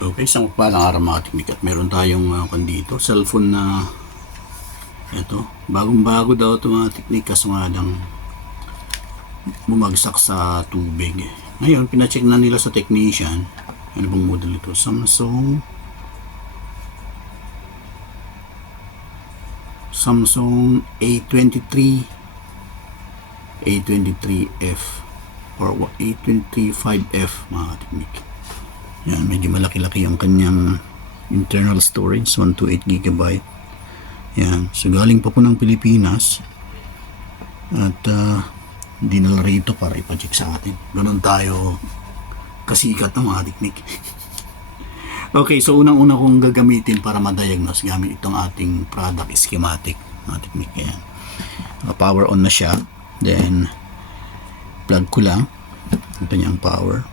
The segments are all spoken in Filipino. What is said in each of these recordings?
Okay, isang palang araw mga teknik at meron tayong dito, cellphone na ito, bagong-bago daw ito mga teknik kaso nga lang bumagsak sa tubig. Ngayon, pinacheck na nila sa technician. Ano bang model ito? Samsung A23F or A23 5F mga teknik. Yan, medyo malaki-laki yung kanyang internal storage, 128 GB. Yan, so galing pa po ng Pilipinas at dinala rito para ipacheck sa atin. Ganun tayo kasikat ng mga teknik. Okay, so unang-una kong gagamitin para ma-diagnose gamit itong ating product schematic mga teknik. Yan, power on na siya, then plug ko lang ang kanyang power.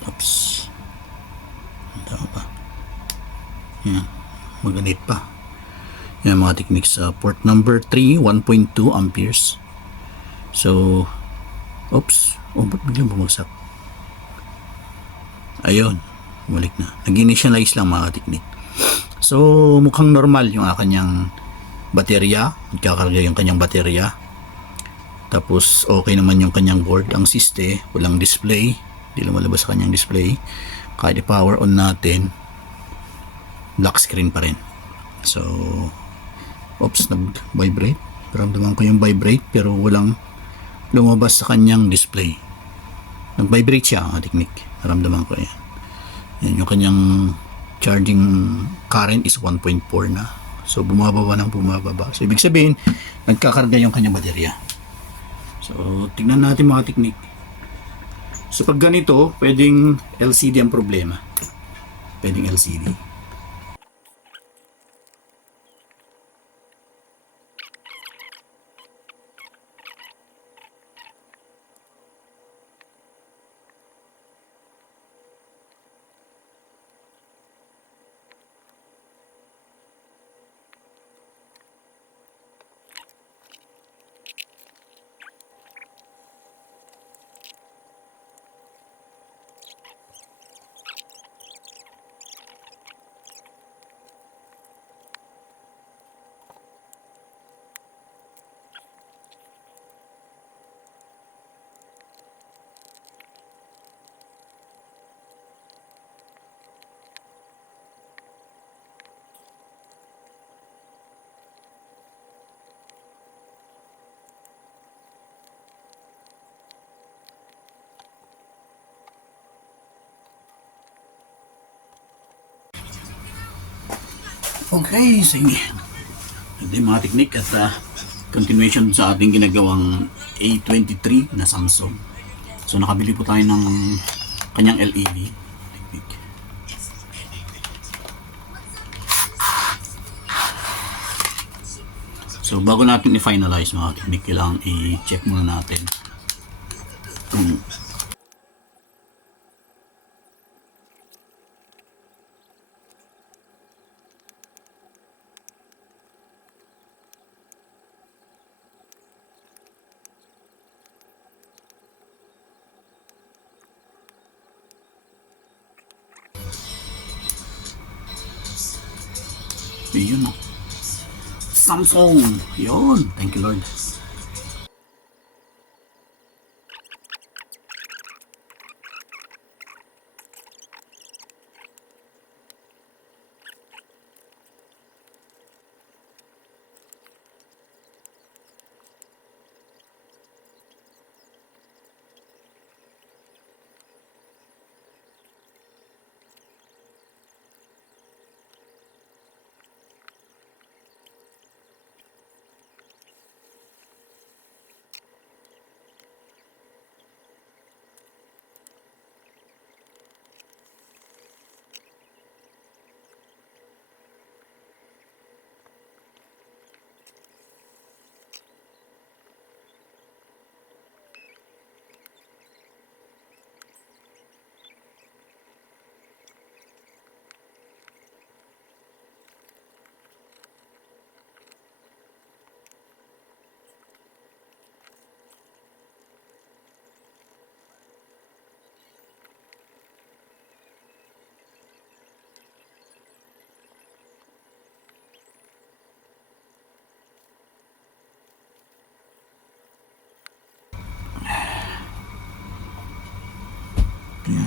Oops. Tama pa. Yan. Maganit pa. Yan mga techniques. Port number 3, 1.2 amperes. So, oops. Oh, ba't biglang bumagsak? Ayun. Bumalik na. Nag-initialize lang mga technique. So, mukhang normal yung kanyang baterya. Nagkakarga yung kanyang baterya. Tapos, okay naman yung kanyang board. Ang siste, walang display. Hindi lumalabas sa kanyang display. Kahit i-power on natin, black screen pa rin. So, oops, nag-vibrate. Paramdaman ko yung vibrate pero walang lumabas sa kanyang display. Nag-vibrate siya ang technique. Paramdaman ko yan. Yan yung kanyang charging current is 1.4 na. So, bumababa ng bumababa. So, ibig sabihin, nagkakarga yung kanyang baterya. So, tignan natin mga technique. So pag ganito, pwedeng LCD ang problema. Pwedeng LCD. Okay, sige. Hindi mga teknik at continuation sa ating ginagawang A23 na Samsung. So nakabili po tayo ng kanyang LED. Teknik. So bago natin i-finalize mga teknik, kailangan i-check muna natin kung yun o. Samsung. Yun. Thank you Lord.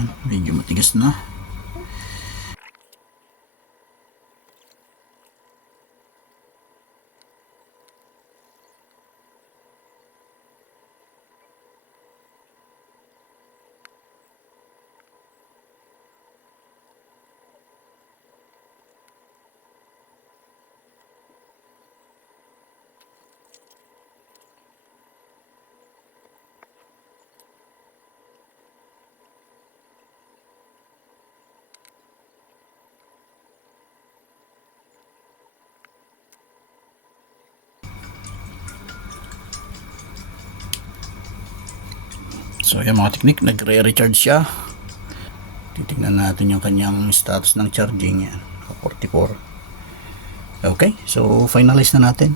Ayan, medyo matigas na. So yan mga teknik, nagre-recharge siya. Titignan natin yung kanyang status ng charging. Yan, 44. Okay, so finalize na natin.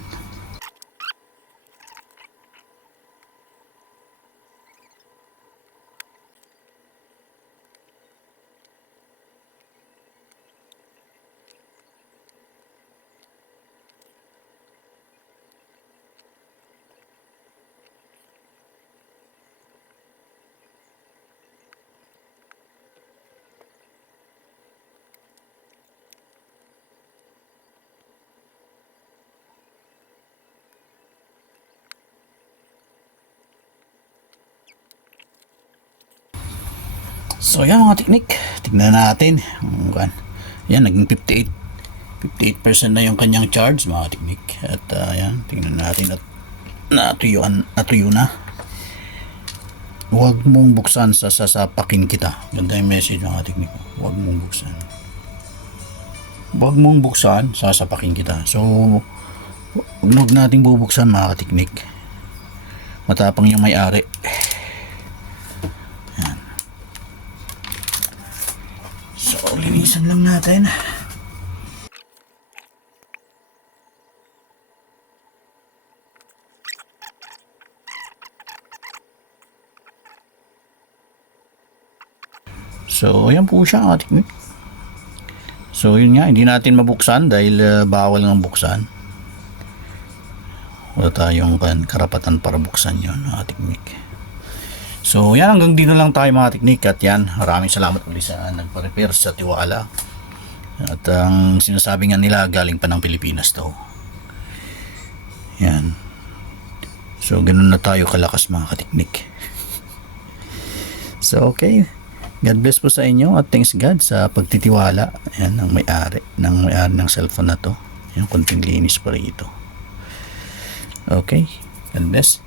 So yan mga teknik, tignan natin. Yan, naging 58% na yung kanyang charge mga teknik. At yan, tignan natin at natuyo na. Huwag mong buksan, sasapakin kita. Ganda yung message mga teknik. Huwag mong buksan. Huwag mong buksan, sasapakin kita. So huwag nating bubuksan mga teknik. Matapang yung may-ari. Linisan lang natin. So ayan po siya mga teknik. So yun nga, hindi natin mabuksan dahil bawal ng buksan. Wala tayong karapatan para buksan yun mga teknik. So yan, hanggang dito lang tayo mga teknik. At yan, maraming salamat ulit sa nagpa-repair sa Tiwala. At ang sinasabi nga nila, galing pa ng Pilipinas to. Yan. So ganun na tayo kalakas mga kateknik. So okay, God bless po sa inyo at thanks God sa pagtitiwala. Yan, ng may-ari ng cellphone na to. Yan, konting linis pa rito. Okay, God bless.